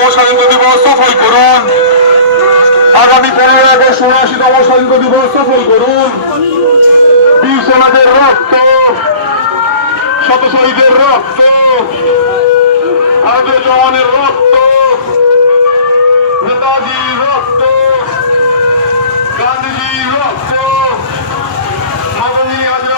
৭৯তম স্বাধীনতা দিবস সফল করুন। আগামী 15 আগস্ট ৭৯তম স্বাধীনতা দিবস সফল করুন। বীর সেনাদের রক্ত, শত শহীদের রক্ত, ভারতীয় জওয়ানের রক্ত, নেতাজির রক্ত, গান্ধীজির রক্ত, মাননীয়